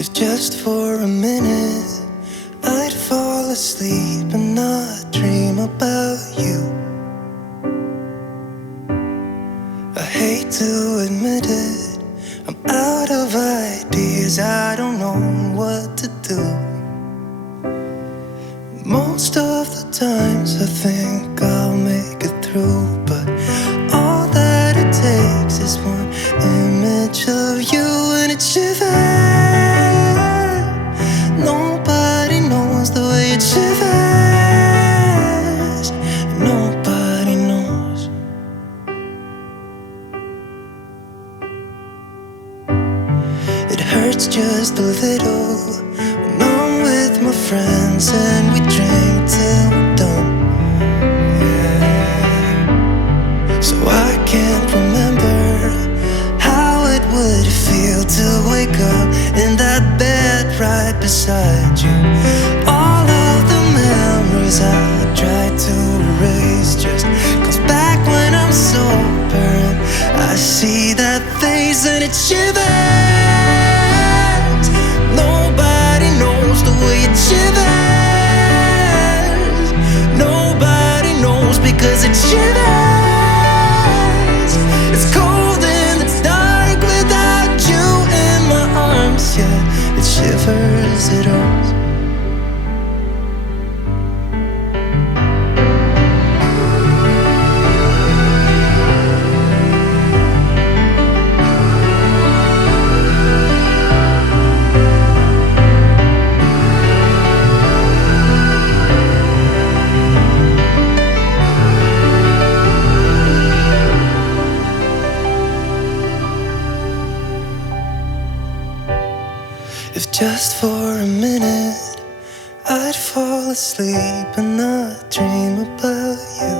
If just for a minute I'd fall asleep and not dream about you. I hate to admit it, I'm out of ideas, I don't know what to do. Most of the times I think I'll make it through, but all that it takes is one image of you and it shivers. Nobody knows the way it shivers. Nobody knows. It hurts just a little when I'm with my friends and we drink till we're done. Yeah. So I can't remember how it would feel to wake up in that bed right beside you. All of the memories I try to erase just comes back when I'm sober and I see that face and it shivers. Nobody knows the way it shivers. Nobody knows because it shivers. It's cold and it's dark without you in my arms. Yeah, it shivers, it hurts. If just for a minute I'd fall asleep and not dream about you.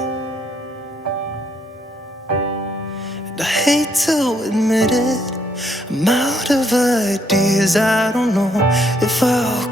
And I hate to admit it, I'm out of ideas, I don't know if I'll